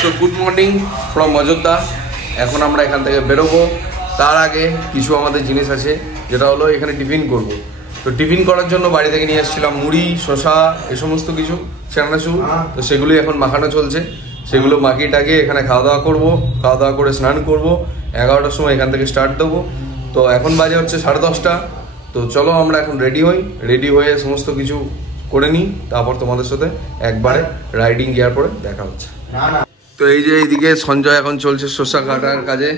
So good morning from Ayodhya. এখন আমরা এখান থেকে বেরোবো। তার আগে কিছু আমাদের জিনিস আছে, যেটা হলো এখানে টিফিন করব। তো টিফিন করার জন্য বাড়ি থেকে নিয়ে এসেছিলাম মুড়ি, শসা, এ সমস্ত কিছু চানাচুর। তো সেগুলোই এখন মাখানো চলছে। সেগুলো মাখিয়ে টাকিয়ে এখানে খাওয়া দাওয়া করবো। খাওয়া দাওয়া করে স্নান করবো। 11টার সময় এখান থেকে স্টার্ট দেবো। তো এখন বাজে হচ্ছে 10:30। তো চলো আমরা এখন রেডি হয়ে সমস্ত কিছু করে নিই, তারপর তোমাদের সাথে একবারে রাইডিং গিয়ার পরে দেখা হচ্ছে। তো এই যে এইদিকে সঞ্জয় এখন চলছে শসা কাটার কাজে।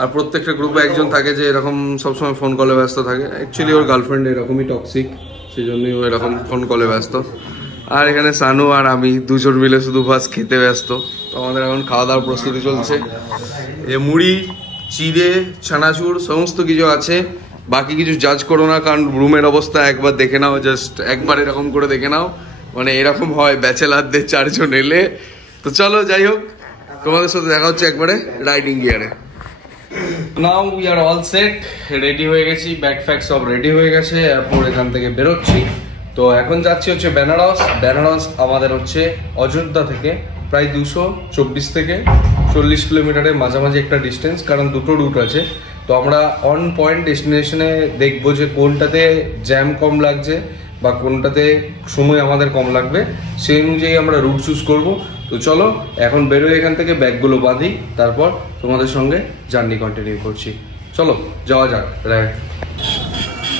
আর প্রত্যেকটা গ্রুপে একজন থাকে যে এরকম সবসময় ফোন কলে ব্যস্ত থাকে। অ্যাকচুয়ালি ওর গার্লফ্রেন্ড এরকমই টক্সিক, সেই জন্যই ও এরকম ফোন কলে ব্যস্ত। আর এখানে সানু আর আমি দুজন মিলে শুধু বাস খেতে ব্যস্ত। তো আমাদের এখন খাওয়া দাওয়ার প্রস্তুতি চলছে। এ মুড়ি, চিড়ে, চানাচুর সমস্ত কিছু আছে। বাকি কিছু জাজ করো না, কারণ রুমের অবস্থা একবার দেখে নাও, জাস্ট একবার এরকম করে দেখে নাও। মানে এরকম হয় ব্যাচেলারদের 4 জন এলে। তো চলো, যাই হোক, তোমাদের সাথে দেখা হচ্ছে একবারে রাইডিং গিয়ারে। Now we are all set, ready হয়ে গেছি, ব্যাগ ফ্যাগ সব রেডি হয়ে গেছে। এরপর এখান থেকে বেরোচ্ছি। তো এখন যাচ্ছি হচ্ছে বেনারস আমাদের হচ্ছে অযোধ্যা থেকে প্রায় 224 থেকে 40 কিলোমিটারের মাঝামাঝি একটা ডিস্টেন্স, কারণ দুটো রুট আছে। তো আমরা অন পয়েন্ট ডেস্টিনেশনে দেখবো যে কোনটাতে জ্যাম কম লাগছে বা কোনটাতে সময় আমাদের কম লাগবে, সেই অনুযায়ী আমরা রুট চুজ করব। তো চলো এখন বেরোয় এখান থেকে, ব্যাগগুলো বাঁধি, তারপর তোমাদের সঙ্গে জার্নি কন্টিনিউ করছি। চলো যাওয়া যাক।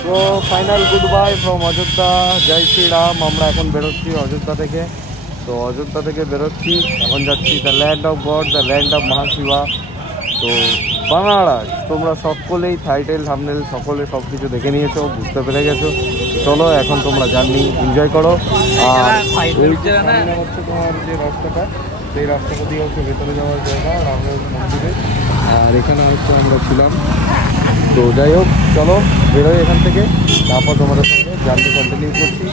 তো final good bye from Ayodhya. জয় শ্রীরাম। আমরা এখন বেরোচ্ছি অযোধ্যা থেকে। তো অযোধ্যা থেকে বেরোচ্ছি, এখন যাচ্ছি the land of god, the land of মহাশিবা। তো বানারস, তোমরা সকলেই টাইটেল থাম্বনেল সকলে সব কিছু দেখে নিয়েছো, বুঝতে পেরে গেছো। চলো এখন তোমরা জার্নি এনজয় করো। আর এই হচ্ছে তোমার যে রাস্তাটা, সেই রাস্তাটা দিয়ে হচ্ছে ভেতরে যাওয়ার জায়গা রামরাজ মন্দিরে। আর এখানে হচ্ছে আমরা ছিলাম। তো যাই হোক, চলো বেরোই এখান থেকে, তারপর তোমাদের সঙ্গে জার্নি কন্টিনিউ করছি।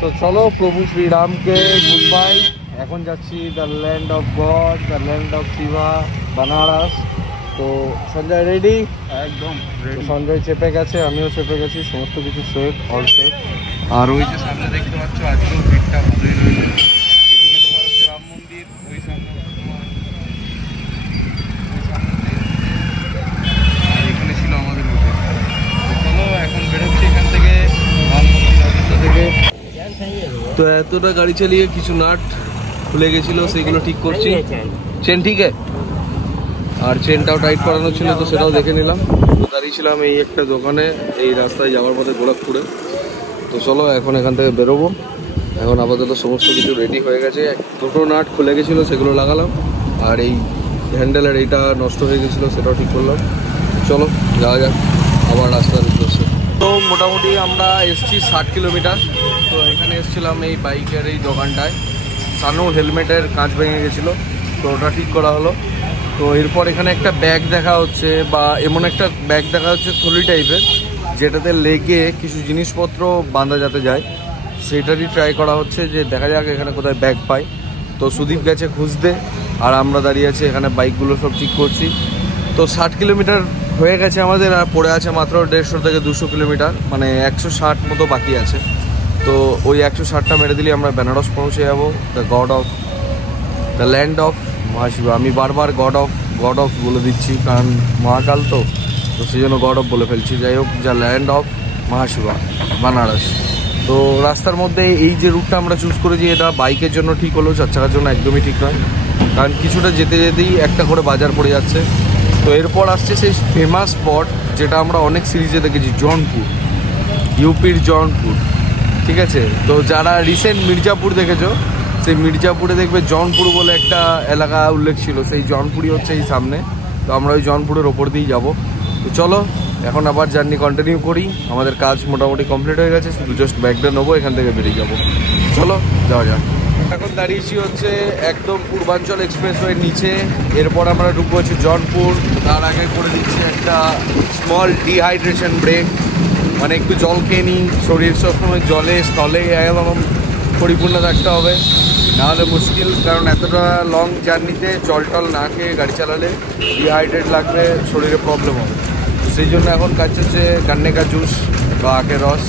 তো চলো, প্রভু শ্রীরামকে গুড বাই। এখন যাচ্ছি the land of god, the land of Shiva, Banaras. তো সঞ্জয় রেডি? একদম রেডি। সঞ্জয় চেপে গেছে, আমিও চেপে গেছি, সমস্ত কিছু সেফ, অল সেফ। আর ওই যে সামনে দেখতে পাচ্ছ, আজকেও ভিড়টা ভালোই রয়েছে। এদিকে তোমার হচ্ছে রাম মন্দির, ওই সামনে তোমার আর এখানে ছিল আমাদের রুটে। চলো এখন বেরোচ্ছি এখান থেকে, রাম মন্দির অযোধ্যা থেকে। তো এতটা গাড়ি চালিয়ে কিছু নাট খুলে গেছিল, সেগুলো ঠিক করছি। চেন ঠিক আছে, আর চেনটাও টাইট করানো ছিল, তো সেটাও দেখে নিলাম। তো দাঁড়িয়েছিলাম এই একটা দোকানে, এই রাস্তায় যাওয়ার পথে গোরখপুরে। তো চলো এখন এখান থেকে বেরোবো। এখন আপাতত সমস্ত কিছু রেডি হয়ে গেছে। দুটো নাট খুলে গেছিলো, সেগুলো লাগালাম। আর এই হ্যান্ডেলের এইটা নষ্ট হয়ে গেছিলো, সেটাও ঠিক করলাম। চলো যাওয়া যাক আবার রাস্তার উদ্দেশ্যে। তো মোটামুটি আমরা এসছি 60 কিলোমিটার। তো এখানে এসছিলাম এই বাইকের এই দোকানটায়। সানুর হেলমেটের কাঁচ ভেঙে গেছিলো, তো ওটা ঠিক করা হলো। তো এরপর এখানে একটা ব্যাগ দেখা হচ্ছে, বা এমন একটা ব্যাগ দেখা হচ্ছে থলি টাইপের, যেটাতে লেগে কিছু জিনিসপত্র বাঁধা যাতে যায়, সেটারই ট্রাই করা হচ্ছে, যে দেখা যাক এখানে কোথায় ব্যাগ পাই। তো সুদীপ গেছে খুঁজতে, আর আমরা দাঁড়িয়ে আছি এখানে, বাইকগুলো সব ঠিক করছি। তো 60 কিলোমিটার হয়ে গেছে আমাদের, আর পড়ে আছে মাত্র 150 থেকে 200 কিলোমিটার, মানে 160 মতো বাকি আছে। তো ওই 160টা মেরে দিলে আমরা বেনারস পৌঁছে যাবো, দ্য ল্যান্ড অফ মহাশিবা। আমি বারবার গড অফ বলে দিচ্ছি, কারণ মহাকাল তো সেই জন্য গড অফ বলে ফেলছি। যাই হোক, দ্য ল্যান্ড অফ মহাশিবা, বানারস। তো রাস্তার মধ্যে এই যে রুটটা আমরা চুজ করেছি, এটা বাইকের জন্য ঠিক হলেও 4 চাকার জন্য একদমই ঠিক নয়, কারণ কিছুটা যেতে যেতেই একটা করে বাজার পড়ে যাচ্ছে। তো এরপর আসছে সেই ফেমাস স্পট, যেটা আমরা অনেক সিরিজে দেখেছি, জৌনপুর, ইউপির জৌনপুর। ঠিক আছে, তো যারা রিসেন্ট মির্জাপুর দেখেছো, সেই মির্জাপুরে দেখবে জৌনপুর বলে একটা এলাকা উল্লেখ ছিল, সেই জৌনপুরই হচ্ছে এই সামনে। তো আমরা ওই জৌনপুরের ওপর দিয়েই যাবো। তো চলো এখন আবার জার্নি কন্টিনিউ করি। আমাদের কাজ মোটামুটি কমপ্লিট হয়ে গেছে, শুধু জাস্ট ব্যাগটা নেবো, এখান থেকে বেরিয়ে যাবো। চলো যাওয়া যাক। এখন দাঁড়িয়েছি হচ্ছে একদম পূর্বাঞ্চল এক্সপ্রেসওয়ের নিচে। এরপর আমরা ঢুকবো হচ্ছে জৌনপুর। তার আগে করে দিচ্ছি একটা স্মল ডিহাইড্রেশন ব্রেক, মানে একটু জল খেয়ে নিই। শরীর সবসময় জলে স্থলে একদম পরিপূর্ণ থাকতে হবে, নাহলে মুশকিল। কারণ এতটা লং জার্নিতে জল টল না খেয়ে গাড়ি চালালে ডিহাইড্রেট লাগবে, শরীরে প্রবলেম হবে। তো সেই জন্য এখন কাজ হচ্ছে গান্নে কা জুস বা আখের রস।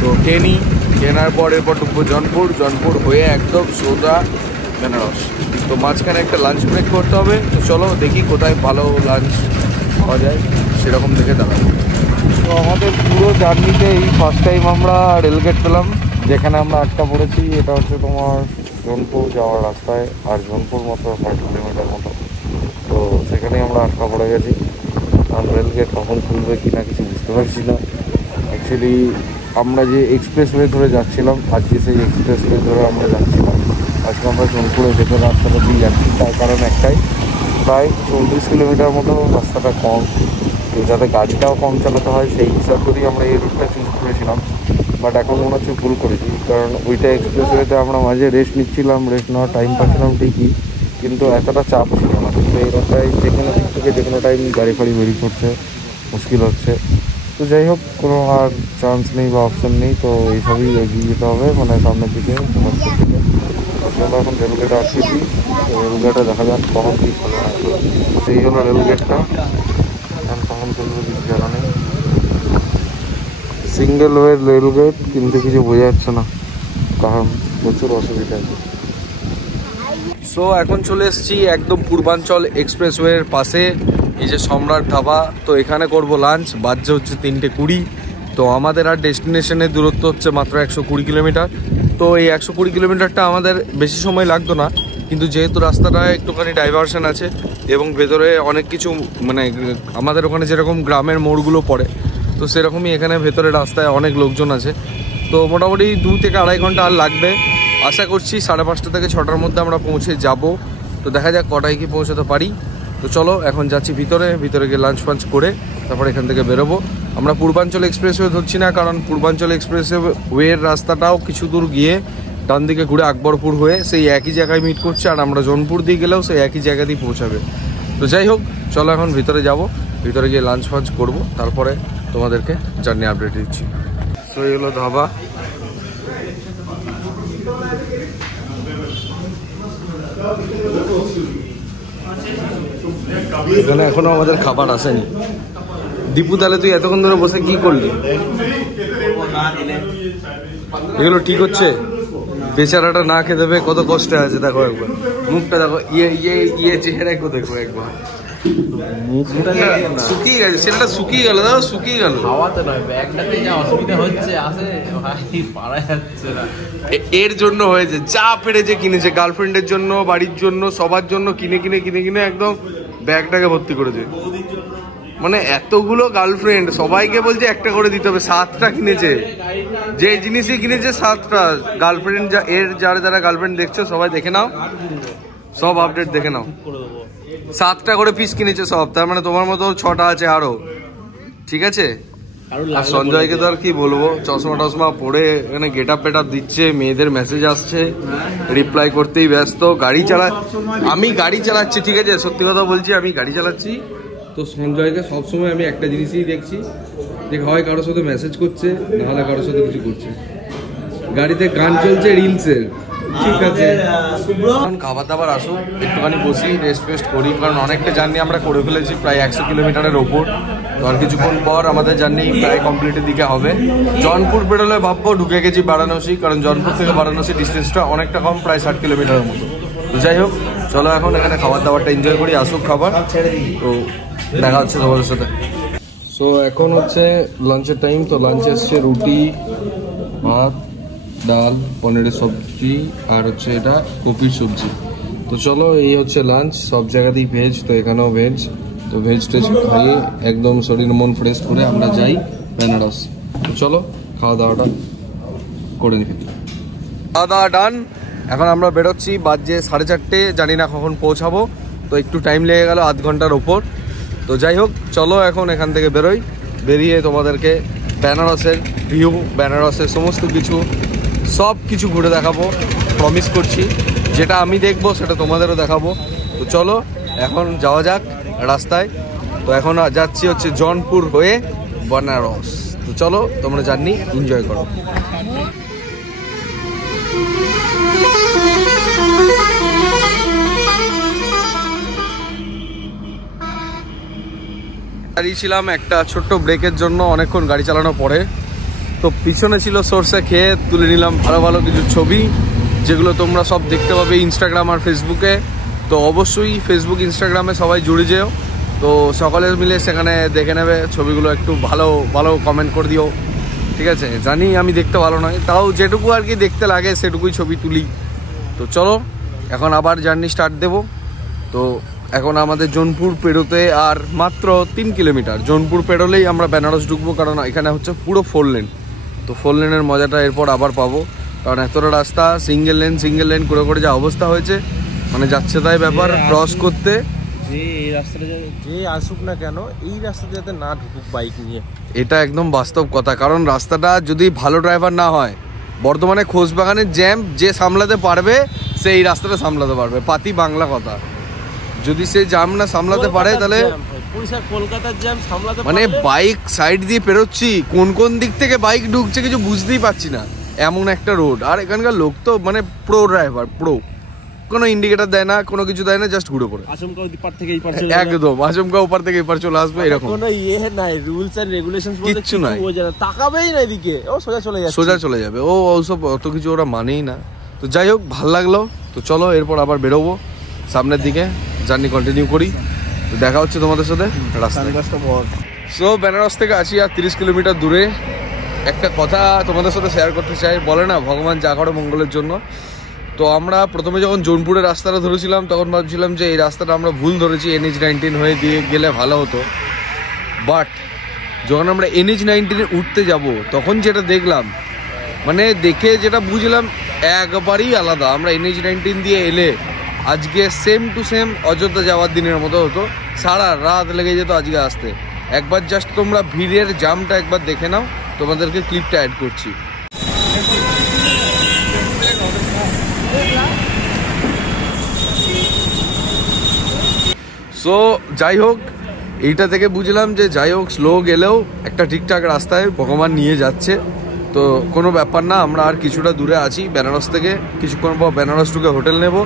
তো খেয়ে নিই, কেনার পর এরপর ঢুকবো জৌনপুর। জৌনপুর হয়ে একদম সোজা বেনারস। তো মাঝখানে একটা লাঞ্চ ব্রেক করতে হবে। তো চলো দেখি কোথায় ভালো লাঞ্চ পাওয়া যায়, সেরকম দেখে দাঁড়াবো। তো আমাদের পুরো জার্নিতে এই ফার্স্ট টাইম আমরা রেলগেট পেলাম, যেখানে আমরা আটকা পড়েছি। এটা হচ্ছে তোমার জোনপুর যাওয়ার রাস্তায়, আর জোনপুর মতো 5 কিলোমিটার মতো। তো সেখানেই আমরা আটকা পড়ে গেছি। আর রেলগেট কখন খুলবে কিনা কিছু বুঝতে পারছি না। অ্যাকচুয়ালি আমরা যে এক্সপ্রেসওয়ে ধরে যাচ্ছিলাম, আজকে সেই এক্সপ্রেসওয়ে ধরে আমরা যাচ্ছিলাম। আজকে আমরা জোনপুরে যেতে রাস্তাটা দিয়ে যাচ্ছি, তার কারণ একটাই, প্রায় 34 কিলোমিটার মতো রাস্তাটা কম। তো যাতে গাড়িটাও কম চালাতে হয় সেই হিসাব করেই আমরা এই রুটটা চুজ করেছিলাম। বাট এখন মনে হচ্ছে ভুল করেছি, কারণ ওইটা এক্সপ্রেসওয়েতে আমরা মাঝে রেস্ট নিচ্ছিলাম, রেস্ট নেওয়ার টাইম পাচ্ছিলাম ঠিকই, কিন্তু এতটা চাপ ছিল না। কিন্তু এই রাস্তায় যে কোনো দিক থেকে যে কোনো টাইম গাড়ি ফাড়ি বেরিয়ে করতে মুশকিল হচ্ছে। তো যাই হোক, কোনো আর চান্স নেই বা অপশান নেই, তো এইসবই এগিয়ে যেতে হবে, মানে সামনের দিকে তোমার দিকে। আমরা এখন রেলগেটে আসছি, তো রেলগেটে দেখা যাক কখন কী খোলা না। এই হলো রেলগেটটা, কখন খুলবে কিছু জানা নেই। সিঙ্গেল ওয়ের রেলগেট, কিন্তু কিছু বোঝা যাচ্ছে না, কারণ প্রচুর অসুবিধা আছে। সো এখন চলে এসেছি একদম পূর্বাঞ্চল এক্সপ্রেসওয়ের পাশে, এই যে সম্রাট ধাবা। তো এখানে করব লাঞ্চ। বাজছে হচ্ছে 3:20। তো আমাদের আর ডেস্টিনেশনের দূরত্ব হচ্ছে মাত্র 120 কিলোমিটার। তো এই 120 কিলোমিটারটা আমাদের বেশি সময় লাগতো না, কিন্তু যেহেতু রাস্তাটা একটুখানি ডাইভারশন আছে এবং ভেতরে অনেক কিছু, মানে আমাদের ওখানে যেরকম গ্রামের মোড়গুলো পড়ে, তো সেরকমই এখানে ভেতরে রাস্তায় অনেক লোকজন আছে। তো মোটামুটি 2 থেকে আড়াই ঘন্টা আর লাগবে। আশা করছি 5:30 থেকে 6টার মধ্যে আমরা পৌঁছে যাব। তো দেখা যাক কটায় কি পৌঁছাতে পারি। তো চলো এখন যাচ্ছি ভিতরে গিয়ে লাঞ্চ ফাঞ্চ করে তারপর এখান থেকে বেরোবো। আমরা পূর্বাঞ্চল এক্সপ্রেসওয়ে ধরছি না, কারণ পূর্বাঞ্চল এক্সপ্রেসওয়ের রাস্তাটাও কিছু দূর গিয়ে ডান দিকে ঘুরে আকবরপুর হয়ে সেই একই জায়গায় মিট করছে, আর আমরা জোনপুর দিয়ে গেলেও সেই একই জায়গাতেই পৌঁছাবে। তো যাই হোক, চলো এখন ভিতরে যাব, ভিতরে গিয়ে লাঞ্চ ফাঞ্চ করবো, তারপরে তোমাদেরকে জার্নি আপডেট দিচ্ছি। তো এই হলো ধাবা। এখানে এখনো আমাদের খাবার আসেনি। দীপু, তাহলে তুই এতক্ষণ ধরে বসে কি করলি? এগুলো ঠিক হচ্ছে? বেচারাটা না খেতে দেবে, কত কষ্টে আছে। দেখো একবার মুখটা দেখো, ইয়ে চেহারায় দেখো একবার, শুকিয়ে গেছে, ছেলেটা শুকিয়ে গেল। দেখো শুকিয়ে গেল। খাওয়াতে নয়, ব্যাগটাতে যা অসুবিধা হচ্ছে আসে ভাই, পারা যাচ্ছে না। এর জন্য হয়েছে, যা পেরেছে কিনেছে, গার্লফ্রেন্ডের জন্য, বাড়ির জন্য, সবার জন্য কিনে একদম ব্যাগটাকে ভর্তি করেছে। মানে এতগুলো গার্লফ্রেন্ড, সবাইকে বলছে একটা করে দিতে হবে। 7টা কিনেছে, যে জিনিসই কিনেছে 7টা। গার্লফ্রেন্ড যারা গার্লফ্রেন্ড দেখছো সবাই দেখে নাও, সব আপডেট দেখে নাও। 7টা করে পিস কিনেছে সব, তার মানে তোমার মতো 6টা আছে আরো, ঠিক আছে? আর সঞ্জয়কে তো আর কি বলবো, চশমা টশমা পরে এখানে গেট আপ দিচ্ছে, মেয়েদের মেসেজ আসছে, রিপ্লাই করতেই ব্যস্ত। আমি গাড়ি চালাচ্ছি, ঠিক আছে, সত্যি কথা বলছি, আমি গাড়ি চালাচ্ছি। তো সঞ্জয়কে সবসময় আমি একটা জিনিসই দেখছি, যে হয় কারোর সাথে মেসেজ করছে, নাহলে কারোর সাথে কিছু করছে। গাড়িতে গান চলছে রিলসের, ঠিক আছে। এখন খাবার দাবার আসুক, একটুখানি বসি, রেস্ট ফেস্ট করি, কারণ অনেকটা জার্নি আমরা করে ফেলেছি, প্রায় 100 কিলোমিটারের ওপর। তো আর কিছুক্ষণ পর আমাদের জার্নি প্রায় কমপ্লিটের দিকে হবে। জনপুর বেরোলে ভাববো ঢুকে গেছি বারাণসী, কারণ জনপুর থেকে বারাণসী ডিস্টেন্সটা অনেকটা কম, প্রায় 60 কিলোমিটারের মতো। তো যাই হোক, চলো এখন এখানে খাবার দাবারটা এনজয় করি, আসুক খাবার। তো দেখা হচ্ছে তোমাদের সাথে। সো এখন হচ্ছে লাঞ্চের টাইম। তো লাঞ্চে এসছে রুটি, ভাত, ডাল, পনিরের সবজি, আর হচ্ছে এটা কপির সবজি। তো চলো, এই হচ্ছে লাঞ্চ। সব জায়গাতেই ভেজ, তো এখানেও ভেজ। তো ভেজ টেজ খাইয়ে একদম শরীর মন ফ্রেশ করে আমরা যাই বেনারস। তো চলো খাওয়া দাওয়াটা করে নিই। খাওয়া দাওয়া ডান, এখন আমরা বেরোচ্ছি। বাজে 4:30, জানি না কখন পৌঁছাবো, তো একটু টাইম লেগে গেল, আধ ঘন্টার ওপর। তো যাই হোক, চলো এখন এখান থেকে বেরোই, বেরিয়ে তোমাদেরকে বেনারসের ভিউ, বেনারসের সমস্ত কিছু, সব কিছু ঘুরে দেখাবো, প্রমিস করছি। যেটা আমি দেখবো সেটা তোমাদেরও দেখাবো। তো চলো এখন যাওয়া যাক রাস্তায়। তো এখন যাচ্ছি হচ্ছে জনপুর হয়ে বেনারস। তো চলো তোমরা জার্নি এনজয় করো। দাঁড়িয়েছিলাম একটা ছোট্ট ব্রেকের জন্য, অনেকক্ষণ গাড়ি চালানোর পরে। তো পিছনে ছিল সরষে, খেয়ে তুলে নিলাম ভালো ভালো কিছু ছবি, যেগুলো তোমরা সব দেখতে পাবে ইনস্টাগ্রাম আর ফেসবুকে। তো অবশ্যই ফেসবুক ইনস্টাগ্রামে সবাই জুড়ে যেও। তো সকলে মিলে সেখানে দেখে নেবে ছবিগুলো, একটু ভালো ভালো কমেন্ট করে দিও, ঠিক আছে? জানি আমি দেখতে ভালো নয়, তাও যেটুকু আর কি দেখতে লাগে সেটুকুই ছবি তুলি। তো চলো এখন আবার জার্নি স্টার্ট দেবো। তো এখন আমাদের জোনপুর পেরোতে আর মাত্র 3 কিলোমিটার। জোনপুর পেরোলেই আমরা বেনারস ঢুকবো, কারণ এখানে হচ্ছে পুরো 4 লেন। তো 4 লেনের মজাটা এরপর আবার পাবো, কারণ এতটা রাস্তা সিঙ্গেল লেন করে করে যা অবস্থা হয়েছে, মানে যাচ্ছে তাই ব্যাপার ক্রস করতে। যে এই রাস্তাটা যে আসুক না কেন, এই রাস্তাটা যাতে না ঢুকুক বাইক নিয়ে, এটা একদম বাস্তব কথা। কারণ রাস্তাটা যদি ভালো ড্রাইভার না হয়, বর্তমানে খোশবাগানের জ্যাম যে সামলাতে পারবে সে এই রাস্তাটা সামলাতে পারবে, পাতি বাংলা কথা। যদি সে জ্যাম না সামলাতে পারে তাহলে কলকাতার জ্যাম সামলাতে মানে বাইক সাইড দিয়ে পেরোচ্ছি, কোন কোন দিক থেকে বাইক ঢুকছে কিছু বুঝতেই পারছি না, এমন একটা রোড। আর এখানকার লোক তো মানে প্রো ড্রাইভার, প্রো, কোনো ইন্ডিকেটার দেয় না, কোনো কিছু দেয় না, জাস্ট ঘুরে পড়ে আচমকা ওই পার থেকে এই পার একদম আচমকা ওপার থেকে এপার চলে আসবে, এরকম কোনো ইয়ে নাই, রুলস এন্ড রেগুলেশনস বলতে কিচ্ছু নাই। ও জানা তাকাবেই না এদিকে, ও সোজা চলে যাবে, ও ওসব অত কিছু ওরা মানেই না। তো যাই হোক, ভাল লাগলো। তো চলো এরপর আবার বেরোবো সামনের দিকে, জার্নি কন্টিনিউ করি। তো দেখা হচ্ছে তোমাদের সাথে রাস্তায়। সো বেনারস থেকে আছি আর 30 কিলোমিটার দূরে। একটা কথা তোমাদের সাথে শেয়ার করতে চাই, বলে না ভগবান যা করে মঙ্গলের জন্য। তো আমরা প্রথমে যখন জোনপুরের রাস্তাটা ধরেছিলাম তখন ভাবছিলাম যে এই রাস্তাটা আমরা ভুল ধরেছি, NH-19 হয়ে দিয়ে গেলে ভালো হতো। বাট যখন আমরা NH-19 উঠতে যাব তখন যেটা দেখলাম, মানে দেখে যেটা বুঝলাম একবারই আলাদা। আমরা NH-19 দিয়ে এলে আজকে সেম টু সেম অযোধ্যা যাওয়ার দিনের মতো হতো, সারা রাত লেগে যেত আজকে আসতে। একবার জাস্ট তোমরা ভিড়ের জামটা একবার দেখে নাও, তোমাদেরকে ক্লিপটা অ্যাড করছি। সো যাই হোক, এইটা থেকে বুঝলাম যে যাই হোক স্লো গেলেও একটা ঠিকঠাক রাস্তায় ভগবান নিয়ে যাচ্ছে। তো কোনো ব্যাপার না, আমরা আর কিছুটা দূরে আছি বেনারস থেকে, কিছুক্ষণ পর বেনারস ঢুকে হোটেল নেব।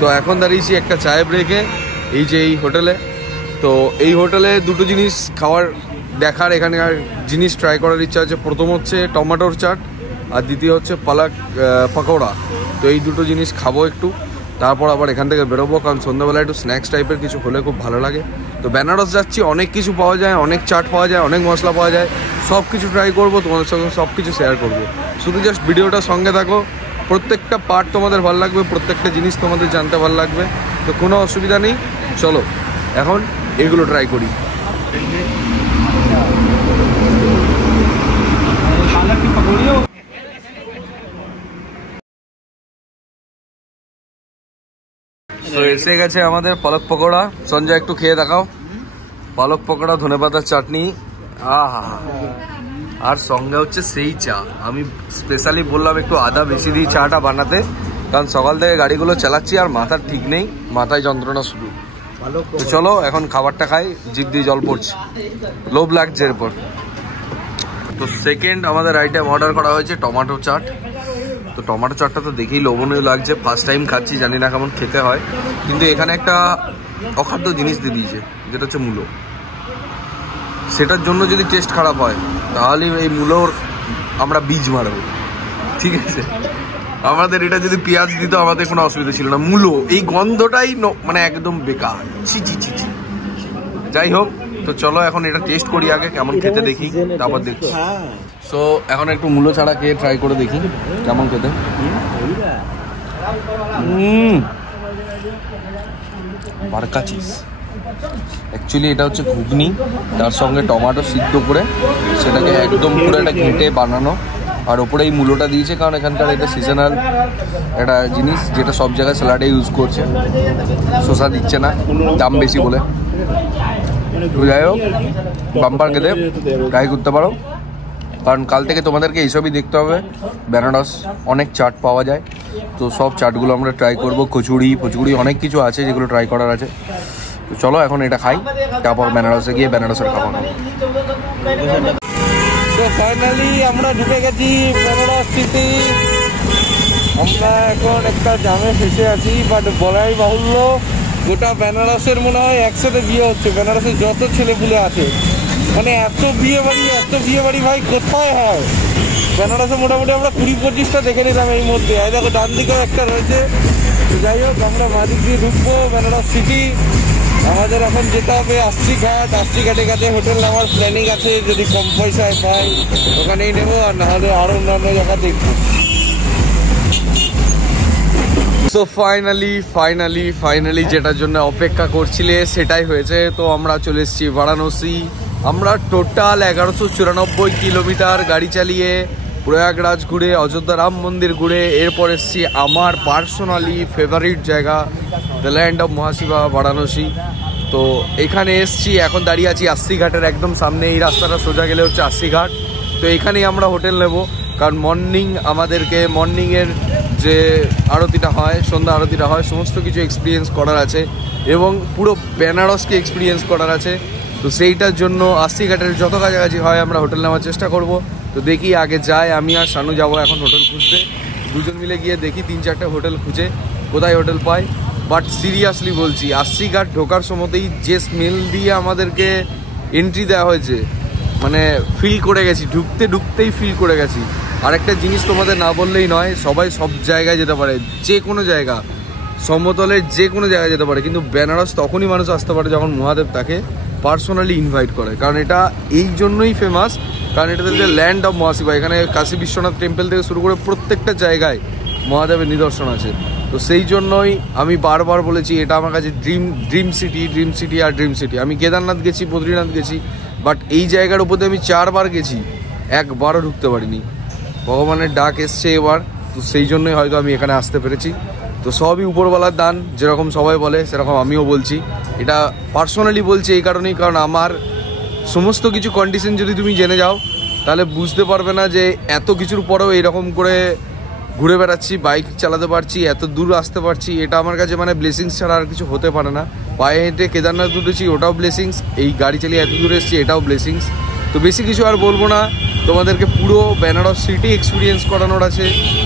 তো এখন দাঁড়িয়েছি একটা চায়ে ব্রেকে, এই যে এই হোটেলে। তো এই হোটেলে দুটো জিনিস খাওয়ার দেখার, এখানে আর জিনিস ট্রাই করার ইচ্ছা আছে। প্রথম হচ্ছে টমেটোর চাট, আর দ্বিতীয় হচ্ছে পালক পকোড়া। তো এই দুটো জিনিস খাবো একটু, তারপর আবার এখান থেকে বেরোবো, কারণ সন্ধ্যাবেলা একটু স্ন্যাক্স টাইপের কিছু হলে খুব ভালো লাগে। তো বেনারস যাচ্ছি, অনেক কিছু পাওয়া যায়, অনেক চাট পাওয়া যায়, অনেক মশলা পাওয়া যায়, সব কিছু ট্রাই করবো, তোমাদের সঙ্গে সব কিছু শেয়ার করবো। শুধু জাস্ট ভিডিওটার সঙ্গে থাকো, প্রত্যেকটা পার্ট তোমাদের ভালো লাগবে, প্রত্যেকটা জিনিস তোমাদের জানতে ভালো লাগবে। তো কোনো অসুবিধা নেই, চলো এখন এগুলো ট্রাই করি। তো এসে গেছে আমাদের পালক পকোড়া। সঞ্জয় একটু খেয়ে দেখাও। পালক পকোড়া, ধনেপাতার চাটনি, আহা, আর সঙ্গে হচ্ছে সেই চা। আমি স্পেশালি বললাম একটু আদা বেশি দিই চাটা বানাতে, কারণ সকাল থেকে গাড়িগুলো চালাচ্ছি আর মাথার ঠিক নেই, মাথায় যন্ত্রণা শুরু। তো চলো এখন খাবারটা খাই, জিভ দিয়ে জল পড়ছে, লোভ লাগছে এরপর। তো সেকেন্ড আমাদের আইটেম অর্ডার করা হয়েছে টমেটো চাট। তো টমেটো চাটটা তো দেখেই লোভনীয় লাগছে, ফার্স্ট টাইম খাচ্ছি, জানি না কেমন খেতে হয়। কিন্তু এখানে একটা অখাদ্য জিনিস দিয়ে দিয়েছে, যেটা হচ্ছে মূলো। সেটার জন্য যদি টেস্ট খারাপ হয় তাহলে এই মূলোর আমরা বীজ মারবো, ঠিক আছে? আমাদের এটা যদি পেঁয়াজ দিত আমাদের কোনো অসুবিধা ছিল না, মূলো এই গন্ধটাই মানে একদম বেকার, ছি ছি ছি ছি। যাই হোক, তো চলো এখন এটা টেস্ট করি আগে, কেমন খেতে দেখি, তারপর দেখছি। সো এখন একটু মূলো ছাড়া খেয়ে ট্রাই করে দেখি কেমন খেতে। বারকা চিজ, অ্যাকচুয়ালি এটা হচ্ছে ঘুগনি, তার সঙ্গে টমেটো সিদ্ধ করে সেটাকে একদম পুরো একটা ঘেঁটে বানানো, আর ওপরে এই মূলোটা দিয়েছে, কারণ এখানকার এটা সিজনাল একটা জিনিস, যেটা সব জায়গায় স্যালাডে ইউজ করছে। শসা দিচ্ছে না, দাম বেশি বলে। যাই হোক, বাম্পার খেতে ট্রাই করতে পারো, কারণ কাল থেকে তোমাদেরকে এইসবই দেখতে হবে। বেনারস অনেক চাট পাওয়া যায়, তো সব চাটগুলো আমরা ট্রাই করবো। কচুরি ফচুরি অনেক কিছু আছে যেগুলো ট্রাই করার আছে। তো চলো এখন এটা খাই, তারপর বেনারসে গিয়ে বেনারসের খাবার খাবো। তো ফাইনালি আমরা ঢুকে গেছি বেনারস সিটি। আমরা এখন একটা জামে ফেসে আছি, বাট বলাই বাহুল্য গোটা বেনারসের মনে হয় একসাথে বিয়ে হচ্ছে। বেনারসের যত ছেলেপুলে আছে মানে এত বিয়ে বাড়ি ভাই কোথায় হয়? বেনারসে মোটামুটি আমরা 20-25টা দেখে নিলাম এই মধ্যে। এই দেখো ডান দিকেও একটা রয়েছে। তো যাই হোক, আমরা বাদিক দিয়ে ঢুকবো বেনারস সিটি। আমাদের এখন যেতে হবে আস্তি ঘাটে গেছে হোটেল নেওয়ার প্ল্যানিং আছে, যদি কম পয়সায় পাই ওখানেই নেবো, আর নাহলে আরো অন্যান্য জায়গা দেখবো। সো ফাইনালি যেটার জন্য অপেক্ষা করছিলে সেটাই হয়েছে। তো আমরা চলে এসেছি বারাণসী। আমরা টোটাল 1194 কিলোমিটার গাড়ি চালিয়ে প্রয়াগরাজ ঘুরে, অযোধ্যা রাম মন্দির ঘুরে, এরপর এসেছি আমার পার্সোনালি ফেভারিট জায়গা দ্য ল্যান্ড অফ মহাশিবা, বারাণসী। তো এখানে এসছি, এখন দাঁড়িয়ে আছি আস্তি ঘাটের একদম সামনে। এই রাস্তাটা সোজা গেলে হচ্ছে আস্তি ঘাট। তো এখানেই আমরা হোটেল নেব, কারণ মর্নিংয়ের যে আরতিটা হয়, সন্ধ্যা আরতিটা হয়, সমস্ত কিছু এক্সপিরিয়েন্স করার আছে এবং পুরো বেনারসকে এক্সপিরিয়েন্স করার আছে। তো সেইটার জন্য আস্তি ঘাটের যত কাছাকাছি হয় আমরা হোটেল নেওয়ার চেষ্টা করব। তো দেখি আগে যাই, আমি আর শানু যাবো এখন হোটেল খুঁজতে। দুজন মিলে গিয়ে দেখি 3-4টা হোটেল খুঁজে কোথায় হোটেল পাই। বাট সিরিয়াসলি বলছি, আস্তি ঘাট ঢোকার সময়তেই যে স্মেল দিয়ে আমাদেরকে এন্ট্রি দেওয়া হয়েছে, মানে ফিল করে গেছি, ঢুকতেই ফিল করে গেছি। আর একটা জিনিস তোমাদের না বললেই নয়, সবাই সব জায়গায় যেতে পারে, যে কোনো জায়গা, সমতলের যে কোনো জায়গায় যেতে পারে, কিন্তু বেনারস তখনই মানুষ আসতে পারে যখন মহাদেব তাকে পার্সোনালি ইনভাইট করে। কারণ এটা এই জন্যই ফেমাস, কারণ এটা হচ্ছে ল্যান্ড অফ মহাশিবা। এখানে কাশী বিশ্বনাথ টেম্পল থেকে শুরু করে প্রত্যেকটা জায়গায় মহাদেবের নিদর্শন আছে। তো সেই জন্যই আমি বারবার বলেছি, এটা আমার কাছে ড্রিম সিটি। আমি কেদারনাথ গেছি, বদ্রীনাথ গেছি, বাট এই জায়গার উপরে আমি 4 বার গেছি, একবারও ঢুকতে পারিনি। ভগবানের ডাক এসছে এবার, তো সেই জন্যই হয়তো আমি এখানে আসতে পেরেছি। তো সবই উপরওয়ালার দান, যেরকম সবাই বলে সেরকম আমিও বলছি। এটা পার্সোনালি বলছি এই কারণেই, কারণ আমার সমস্ত কিছু কন্ডিশন যদি তুমি জেনে যাও তাহলে বুঝতে পারবে না যে এত কিছুর পরেও এরকম করে ঘুরে বেড়াচ্ছি, বাইক চালাতে পারছি, এত দূর আসতে পারছি। এটা আমার কাছে মানে ব্লেসিংস ছাড়া আর কিছু হতে পারে না। পায়ে হেঁটে কেদারনাথ উঠেছি, ওটাও ব্লেসিংস। এই গাড়ি চালিয়ে এত দূরে এসেছি, এটাও ব্লেসিংস। তো বেশি কিছু আর বলবো না, তোমাদেরকে পুরো বেনারস সিটি এক্সপিরিয়েন্স করানোর আছে,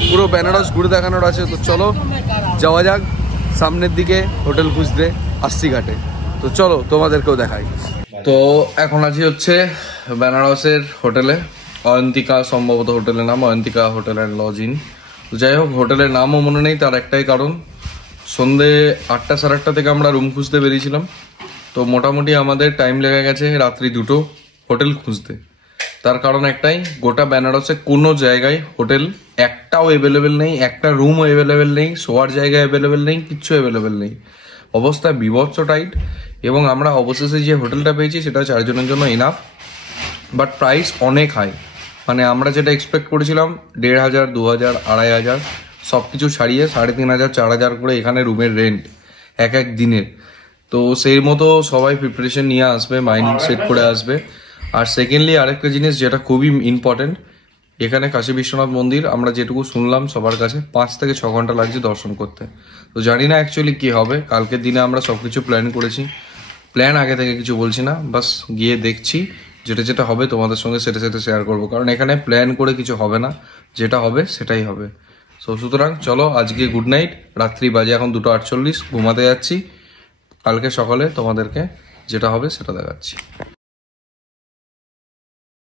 পুরো বেনারস ঘুরে দেখানোর আছে। তো চলো যাওয়া যাক সামনের দিকে হোটেল খুঁজতে আস্তি ঘাটে। তো চলো তোমাদেরকেও দেখাই। তো এখন আছি হচ্ছে বেনারসের হোটেলে, অয়ন্তিকা সম্ভবত হোটেলের নাম, Ayantika hotel and lodge in. তো যাই হোক, হোটেলের নামও মনে নেই, তার একটাই কারণ, সন্ধে 8টা 8:30 থেকে আমরা রুম খুঁজতে বেরিয়েছিলাম। তো মোটামুটি আমাদের টাইম লেগে গেছে রাত্রি 2টো হোটেল খুঁজতে। তার কারণ একটাই, গোটা বেনারসে কোনো জায়গায় হোটেল একটাও অ্যাভেলেবেল নেই, একটা রুমও অ্যাভেলেবেল নেই, শোয়ার জায়গা অ্যাভেলেবেল নেই, কিচ্ছু অ্যাভেলেবেল নেই। অবস্থা বিভৎস টাইট। এবং আমরা অবশেষে যে হোটেলটা পেয়েছি সেটা 4 জনের জন্য ইনাফ, বাট প্রাইস অনেক হাই। মানে আমরা যেটা এক্সপেক্ট করেছিলাম 1,500, 2,000, 2,500 সব কিছু ছাড়িয়ে 3,500, 4,000 করে এখানে রুমের রেন্ট এক দিনের। তো সেই মতো সবাই প্রিপারেশন নিয়ে আসবে, মাইন্ড সেট করে আসবে। আর সেকেন্ডলি আরেকটা জিনিস যেটা খুবই ইম্পর্টেন্ট, এখানে কাশী বিশ্বনাথ মন্দির আমরা যেটুকু শুনলাম সবার কাছে 5 থেকে 6 ঘন্টা লাগছে দর্শন করতে। তো জানি না অ্যাকচুয়ালি কি হবে, কালকের দিনে আমরা সবকিছু প্ল্যান করেছি, প্ল্যান আগে থেকে কিছু বলছি না, বাস গিয়ে দেখছি, যেটা হবে তোমাদের সঙ্গে সেটা শেয়ার করবো। কারণ এখানে প্ল্যান করে কিছু হবে না, যেটা হবে সেটাই হবে। সুতরাং চলো আজকে গুড নাইট। রাত্রি বাজে এখন 2:48, ঘুমাতে যাচ্ছি। কালকে সকালে তোমাদেরকে যেটা হবে সেটা দেখাচ্ছি।